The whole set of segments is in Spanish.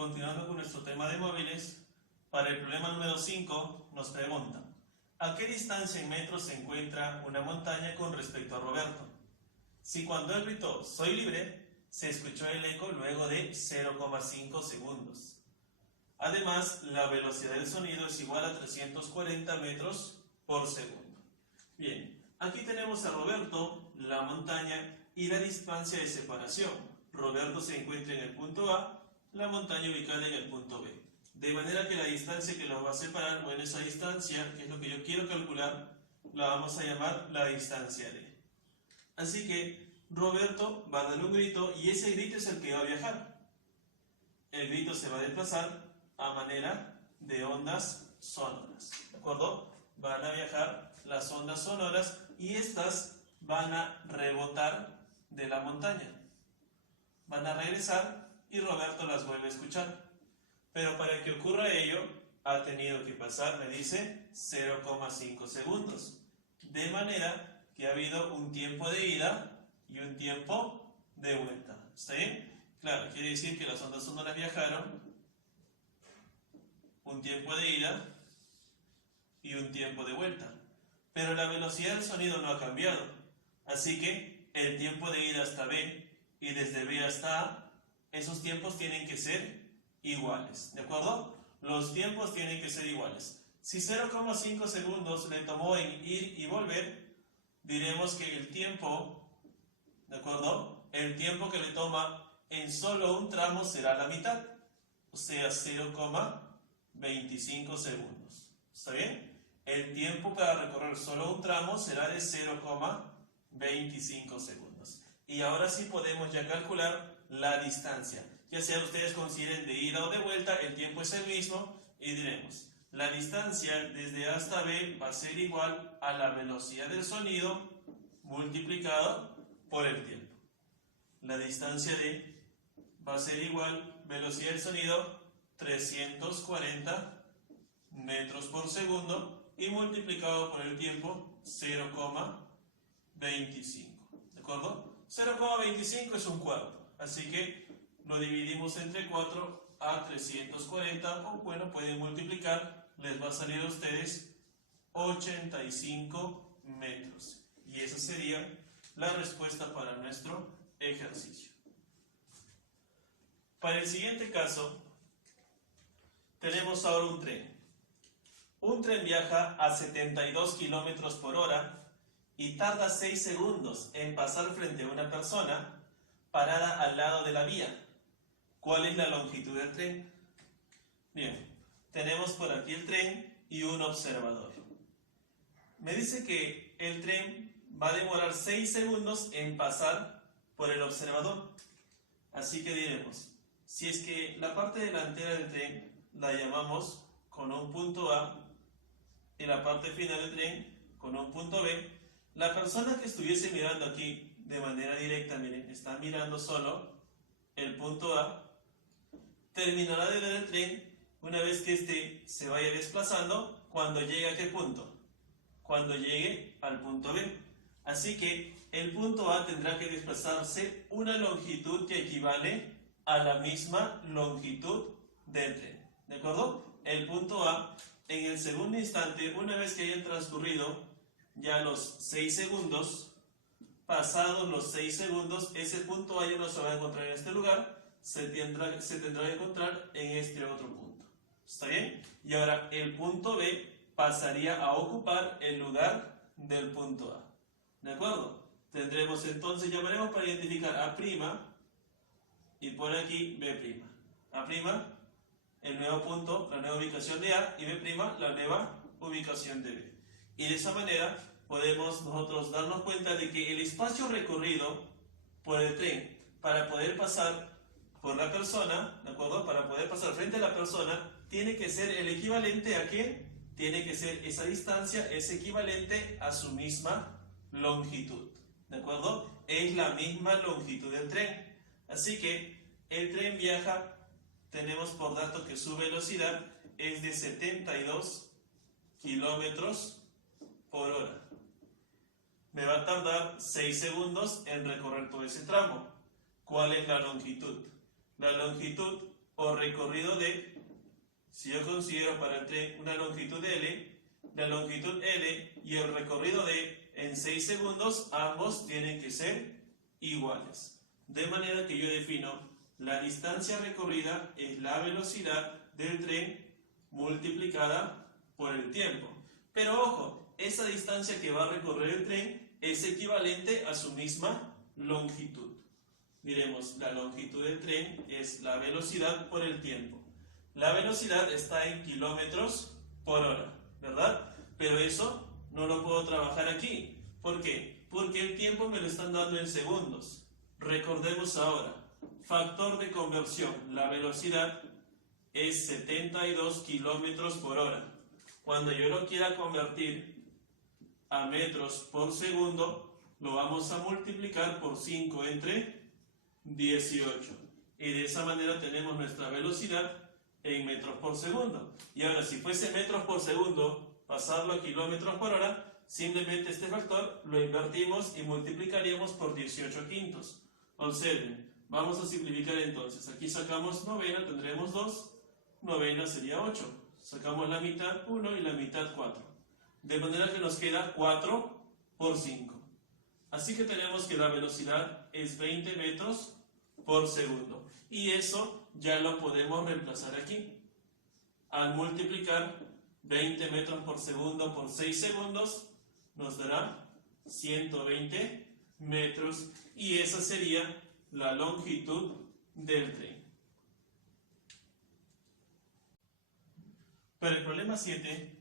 Continuando con nuestro tema de móviles, para el problema número 5 nos pregunta: ¿a qué distancia en metros se encuentra una montaña con respecto a Roberto? Si cuando él gritó "soy libre", se escuchó el eco luego de 0,5 segundos. Además, la velocidad del sonido es igual a 340 metros por segundo. Bien, aquí tenemos a Roberto, la montaña y la distancia de separación. Roberto se encuentra en el punto A, la montaña ubicada en el punto B. De manera que la distancia que los va a separar, bueno, esa distancia, que es lo que yo quiero calcular, la vamos a llamar la distancia D. Así que Roberto va a dar un grito y ese grito es el que va a viajar. El grito se va a desplazar a manera de ondas sonoras, ¿de acuerdo? Van a viajar las ondas sonoras y estas van a rebotar de la montaña. Van a regresar y Roberto las vuelve a escuchar. Pero para que ocurra ello, ha tenido que pasar, me dice, 0,5 segundos. De manera que ha habido un tiempo de ida y un tiempo de vuelta. ¿Está bien? Claro, quiere decir que las ondas sonoras viajaron un tiempo de ida y un tiempo de vuelta. Pero la velocidad del sonido no ha cambiado. Así que el tiempo de ida hasta B y desde B hasta A, esos tiempos tienen que ser iguales. ¿De acuerdo? Los tiempos tienen que ser iguales. Si 0,5 segundos le tomó en ir y volver, diremos que el tiempo, ¿de acuerdo? El tiempo que le toma en solo un tramo será la mitad, o sea, 0,25 segundos. ¿Está bien? El tiempo para recorrer solo un tramo será de 0,25 segundos. Y ahora sí podemos ya calcular la distancia. Ya sea ustedes consideren de ida o de vuelta, el tiempo es el mismo y diremos: la distancia desde A hasta B va a ser igual a la velocidad del sonido multiplicado por el tiempo. La distancia D va a ser igual, velocidad del sonido, 340 metros por segundo y multiplicado por el tiempo, 0,25. ¿De acuerdo? 0,25 es un cuarto, así que lo dividimos entre 4 a 340, o bueno, pueden multiplicar, les va a salir a ustedes 85 metros. Y esa sería la respuesta para nuestro ejercicio. Para el siguiente caso, tenemos ahora un tren. Un tren viaja a 72 kilómetros por hora y tarda 6 segundos en pasar frente a una persona parada al lado de la vía. ¿Cuál es la longitud del tren? Bien, tenemos por aquí el tren y un observador. Me dice que el tren va a demorar 6 segundos en pasar por el observador. Así que diremos, si es que la parte delantera del tren la llamamos con un punto A y la parte final del tren con un punto B, la persona que estuviese mirando aquí de manera directa, miren, está mirando solo el punto A, terminará de ver el tren una vez que éste se vaya desplazando cuando llegue a qué punto, cuando llegue al punto B. Así que el punto A tendrá que desplazarse una longitud que equivale a la misma longitud del tren. ¿De acuerdo? El punto A, en el segundo instante, una vez que hayan transcurrido ya los 6 segundos, pasados los 6 segundos, ese punto A ya no se va a encontrar en este lugar, se tendrá que encontrar en este otro punto. ¿Está bien? Y ahora el punto B pasaría a ocupar el lugar del punto A. ¿De acuerdo? Tendremos entonces, llamaremos para identificar A' y por aquí B'. A', el nuevo punto, la nueva ubicación de A, y B', la nueva ubicación de B. Y de esa manera podemos nosotros darnos cuenta de que el espacio recorrido por el tren para poder pasar por la persona, ¿de acuerdo? Para poder pasar frente a la persona, tiene que ser el equivalente a ¿qué? Tiene que ser esa distancia, es equivalente a su misma longitud, ¿de acuerdo? Es la misma longitud del tren. Así que el tren viaja, tenemos por dato que su velocidad es de 72 kilómetros por hora. Me va a tardar 6 segundos en recorrer todo ese tramo. ¿Cuál es la longitud? La longitud o recorrido D, si yo considero para el tren una longitud L, la longitud L y el recorrido D en 6 segundos, ambos tienen que ser iguales. De manera que yo defino la distancia recorrida es la velocidad del tren multiplicada por el tiempo. Pero ojo, esa distancia que va a recorrer el tren es equivalente a su misma longitud. Miremos, la longitud del tren es la velocidad por el tiempo. La velocidad está en kilómetros por hora, ¿verdad? Pero eso no lo puedo trabajar aquí. ¿Por qué? Porque el tiempo me lo están dando en segundos. Recordemos ahora, factor de conversión, la velocidad es 72 kilómetros por hora. Cuando yo lo quiera convertir a metros por segundo, lo vamos a multiplicar por 5 entre 18. Y de esa manera tenemos nuestra velocidad en metros por segundo. Y ahora, si fuese metros por segundo, pasarlo a kilómetros por hora, simplemente este factor lo invertimos y multiplicaríamos por 18 quintos. Observen, vamos a simplificar entonces. Aquí sacamos novena, tendremos 2. Novena sería 8. Sacamos la mitad 1 y la mitad 4. De manera que nos queda 4 por 5. Así que tenemos que la velocidad es 20 metros por segundo. Y eso ya lo podemos reemplazar aquí. Al multiplicar 20 metros por segundo por 6 segundos, nos dará 120 metros. Y esa sería la longitud del tren. Para el problema 7,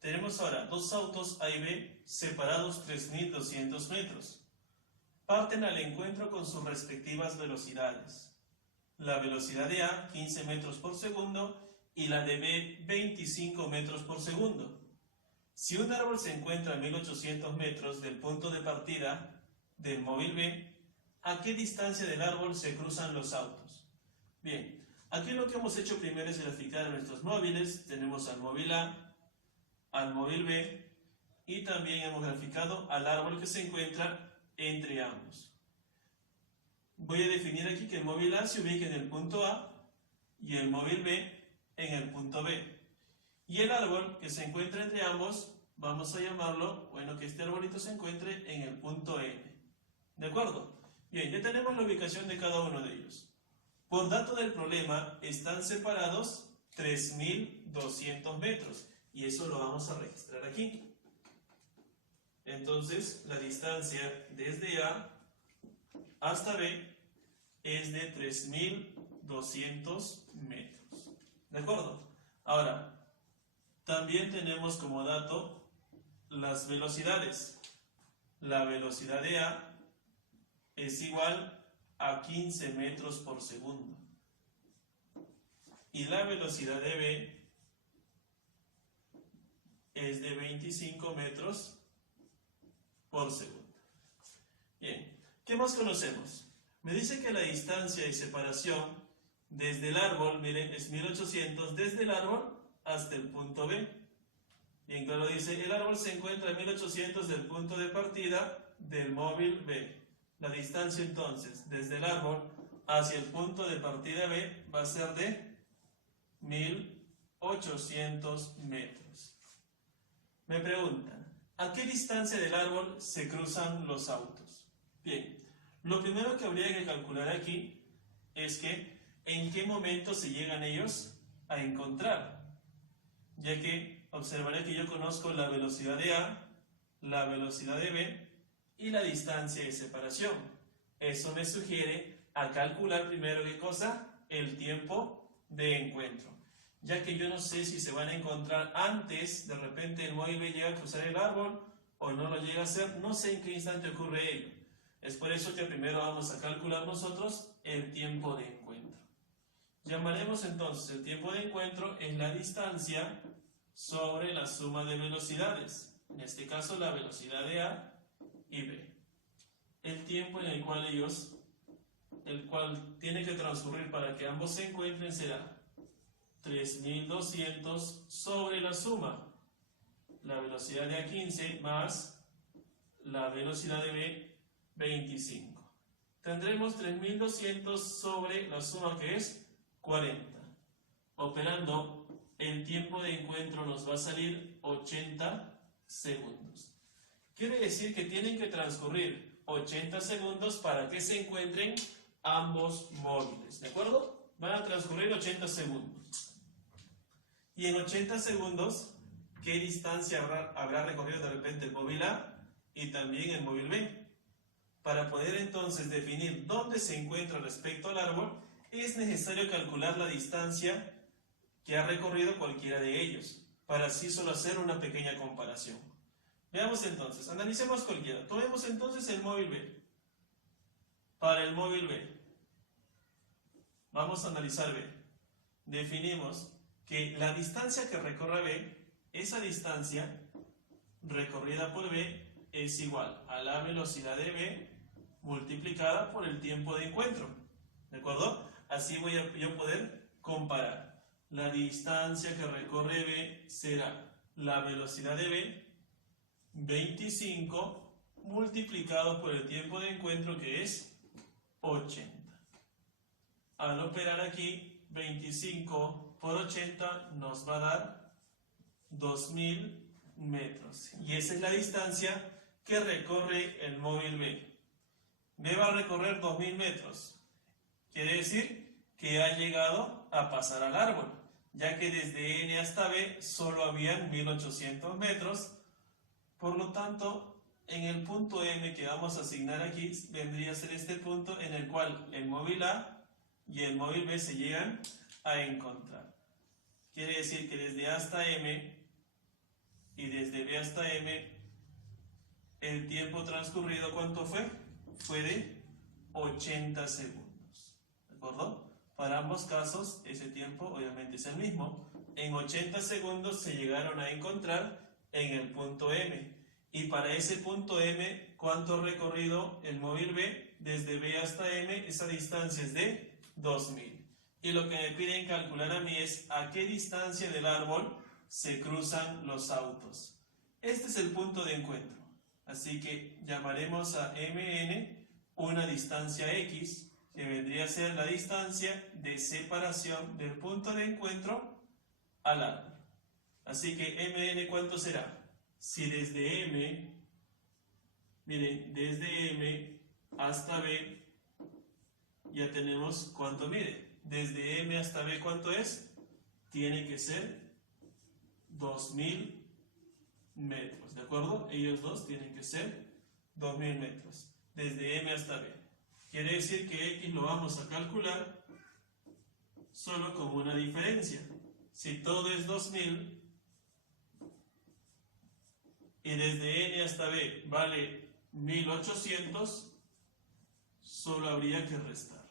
tenemos ahora dos autos A y B separados 3.200 metros. Parten al encuentro con sus respectivas velocidades. La velocidad de A, 15 metros por segundo, y la de B, 25 metros por segundo. Si un árbol se encuentra a 1.800 metros del punto de partida del móvil B, ¿a qué distancia del árbol se cruzan los autos? Bien, aquí lo que hemos hecho primero es graficar nuestros móviles. Tenemos al móvil A, al móvil B, y también hemos graficado al árbol que se encuentra entre ambos. Voy a definir aquí que el móvil A se ubica en el punto A y el móvil B en el punto B. Y el árbol que se encuentra entre ambos, vamos a llamarlo, bueno, que este arbolito se encuentre en el punto N. ¿De acuerdo? Bien, ya tenemos la ubicación de cada uno de ellos. Por dato del problema, están separados 3.200 metros. Y eso lo vamos a registrar aquí. Entonces, la distancia desde A hasta B es de 3.200 metros. ¿De acuerdo? Ahora, también tenemos como dato las velocidades. La velocidad de A es igual a 15 metros por segundo. Y la velocidad de B es de 25 metros por segundo. Bien, ¿qué más conocemos? Me dice que la distancia de separación desde el árbol, miren, es 1.800 desde el árbol hasta el punto B. Bien, claro, dice, el árbol se encuentra a 1.800 del punto de partida del móvil B. La distancia entonces desde el árbol hacia el punto de partida B va a ser de 1.800 metros. Me preguntan, ¿a qué distancia del árbol se cruzan los autos? Bien, lo primero que habría que calcular aquí es que en qué momento se llegan ellos a encontrar, ya que observaré que yo conozco la velocidad de A, la velocidad de B y la distancia de separación. Eso me sugiere a calcular primero ¿qué cosa? El tiempo de encuentro, ya que yo no sé si se van a encontrar antes, de repente el móvil B llega a cruzar el árbol o no lo llega a hacer, no sé en qué instante ocurre ello. Es por eso que primero vamos a calcular nosotros el tiempo de encuentro. Llamaremos entonces el tiempo de encuentro en la distancia sobre la suma de velocidades, en este caso la velocidad de A y B. El tiempo en el cual tiene que transcurrir para que ambos se encuentren será 3.200 sobre la suma, la velocidad de A 15 más la velocidad de B 25. Tendremos 3.200 sobre la suma que es 40. Operando, el tiempo de encuentro nos va a salir 80 segundos. Quiere decir que tienen que transcurrir 80 segundos para que se encuentren ambos móviles, ¿de acuerdo? Van a transcurrir 80 segundos. Y en 80 segundos, ¿qué distancia habrá recorrido de repente el móvil A y también el móvil B? Para poder entonces definir dónde se encuentra respecto al árbol, es necesario calcular la distancia que ha recorrido cualquiera de ellos, para así solo hacer una pequeña comparación. Veamos entonces, analicemos cualquiera. Tomemos entonces el móvil B. Para el móvil B, vamos a analizar B. Definimos que la distancia que recorre B, esa distancia recorrida por B es igual a la velocidad de B multiplicada por el tiempo de encuentro. ¿De acuerdo? Así voy a yo poder comparar. La distancia que recorre B será la velocidad de B, 25, multiplicado por el tiempo de encuentro, que es 80. Al operar aquí, 25 por 80 nos va a dar 2000 metros. Y esa es la distancia que recorre el móvil B. B va a recorrer 2000 metros. Quiere decir que ha llegado a pasar al árbol, ya que desde N hasta B solo habían 1800 metros. Por lo tanto, en el punto M que vamos a asignar aquí, vendría a ser este punto en el cual el móvil A y el móvil B se llegan a encontrar. Quiere decir que desde A hasta M y desde B hasta M, el tiempo transcurrido, ¿cuánto fue? Fue de 80 segundos. ¿De acuerdo? Para ambos casos, ese tiempo obviamente es el mismo. En 80 segundos se llegaron a encontrar en el punto M. Y para ese punto M, ¿cuánto ha recorrido el móvil B? Desde B hasta M, esa distancia es de 2000. Y lo que me piden calcular a mí es a qué distancia del árbol se cruzan los autos. Este es el punto de encuentro. Así que llamaremos a MN una distancia X, que vendría a ser la distancia de separación del punto de encuentro al árbol. Así que MN, ¿cuánto será? Si desde M, miren, desde M hasta B, ya tenemos cuánto mide. Desde M hasta B, ¿cuánto es? Tiene que ser 2000 metros, ¿de acuerdo? Ellos dos tienen que ser 2000 metros, desde M hasta B. Quiere decir que X lo vamos a calcular solo como una diferencia. Si todo es 2000 y desde N hasta B vale 1800, solo habría que restar.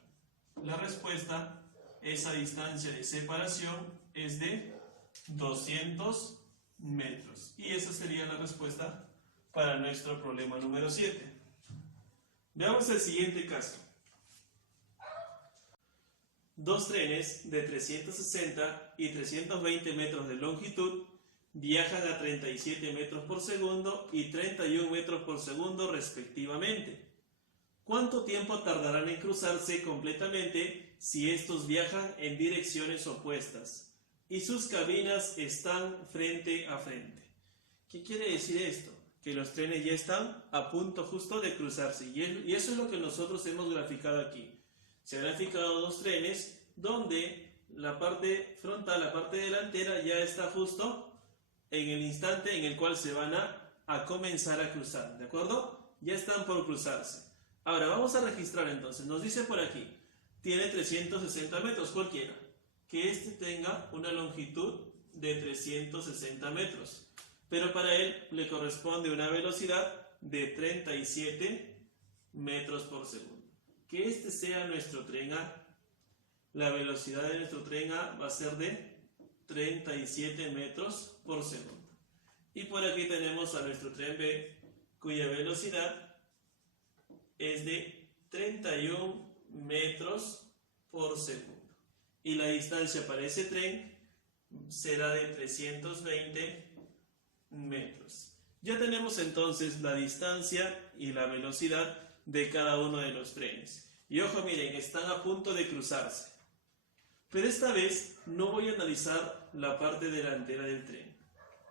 La respuesta, esa distancia de separación es de 200 metros. Y esa sería la respuesta para nuestro problema número 7. Veamos el siguiente caso. Dos trenes de 360 y 320 metros de longitud viajan a 37 metros por segundo y 31 metros por segundo respectivamente. ¿Cuánto tiempo tardarán en cruzarse completamente si estos viajan en direcciones opuestas y sus cabinas están frente a frente? ¿Qué quiere decir esto? Que los trenes ya están a punto justo de cruzarse. Y eso es lo que nosotros hemos graficado aquí. Se han graficado dos trenes donde la parte frontal, la parte delantera, ya está justo en el instante en el cual se van a comenzar a cruzar. ¿De acuerdo? Ya están por cruzarse. Ahora vamos a registrar entonces. Nos dice por aquí, tiene 360 metros cualquiera. Que este tenga una longitud de 360 metros. Pero para él le corresponde una velocidad de 37 metros por segundo. Que este sea nuestro tren A. La velocidad de nuestro tren A va a ser de 37 metros por segundo. Y por aquí tenemos a nuestro tren B, cuya velocidad es de 31 metros por segundo. Y la distancia para ese tren será de 320 metros. Ya tenemos entonces la distancia y la velocidad de cada uno de los trenes. Y ojo, miren, están a punto de cruzarse. Pero esta vez no voy a analizar la parte delantera del tren.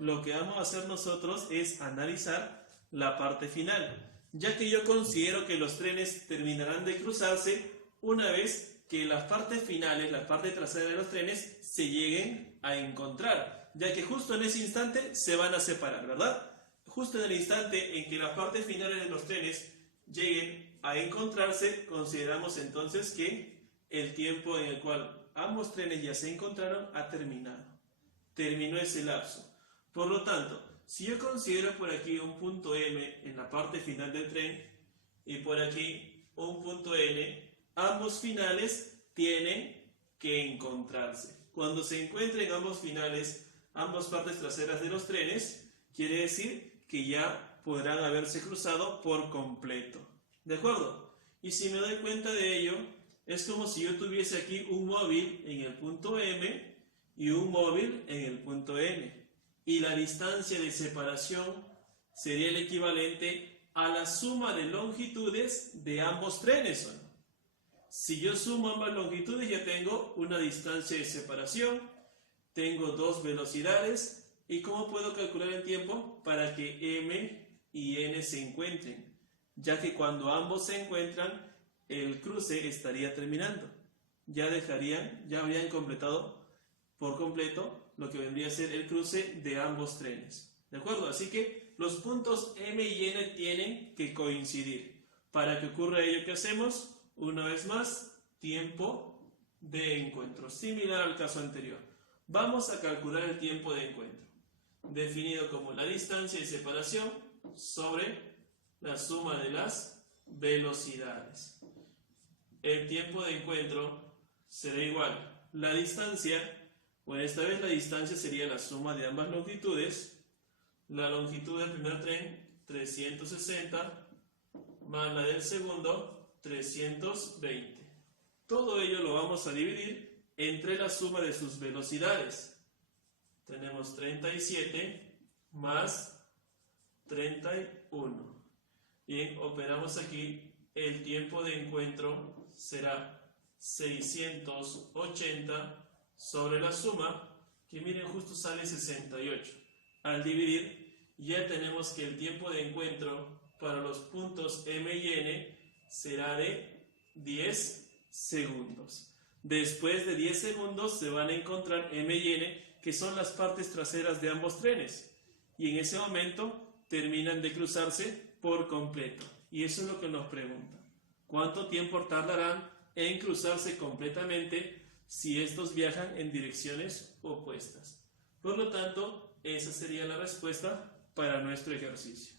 Lo que vamos a hacer nosotros es analizar la parte final, ya que yo considero que los trenes terminarán de cruzarse una vez que las partes finales, la parte trasera de los trenes, se lleguen a encontrar, ya que justo en ese instante se van a separar, ¿verdad? Justo en el instante en que las partes finales de los trenes lleguen a encontrarse, consideramos entonces que el tiempo en el cual ambos trenes ya se encontraron ha terminado. Terminó ese lapso. Por lo tanto, si yo considero por aquí un punto M en la parte final del tren y por aquí un punto N, ambos finales tienen que encontrarse. Cuando se encuentren ambos finales, ambas partes traseras de los trenes, quiere decir que ya podrán haberse cruzado por completo. ¿De acuerdo? Y si me doy cuenta de ello, es como si yo tuviese aquí un móvil en el punto M y un móvil en el punto N. Y la distancia de separación sería el equivalente a la suma de longitudes de ambos trenes, ¿o no? Si yo sumo ambas longitudes, ya tengo una distancia de separación, tengo dos velocidades. ¿Y cómo puedo calcular el tiempo? Para que M y N se encuentren, ya que cuando ambos se encuentran, el cruce estaría terminando. Ya habrían completado por completo lo que vendría a ser el cruce de ambos trenes. ¿De acuerdo? Así que los puntos M y N tienen que coincidir. Para que ocurra ello, ¿qué hacemos? Una vez más, tiempo de encuentro, similar al caso anterior. Vamos a calcular el tiempo de encuentro, definido como la distancia de separación sobre la suma de las velocidades. El tiempo de encuentro será igual. La distancia, bueno, esta vez la distancia sería la suma de ambas longitudes. La longitud del primer tren, 360, más la del segundo, 320. Todo ello lo vamos a dividir entre la suma de sus velocidades. Tenemos 37 más 31. Bien, operamos aquí. El tiempo de encuentro será 680 sobre la suma, que miren, justo sale 68. Al dividir, ya tenemos que el tiempo de encuentro para los puntos M y N será de 10 segundos. Después de 10 segundos se van a encontrar M y N, que son las partes traseras de ambos trenes. Y en ese momento terminan de cruzarse por completo. Y eso es lo que nos pregunta. ¿Cuánto tiempo tardarán en cruzarse completamente si estos viajan en direcciones opuestas? Por lo tanto, esa sería la respuesta para nuestro ejercicio.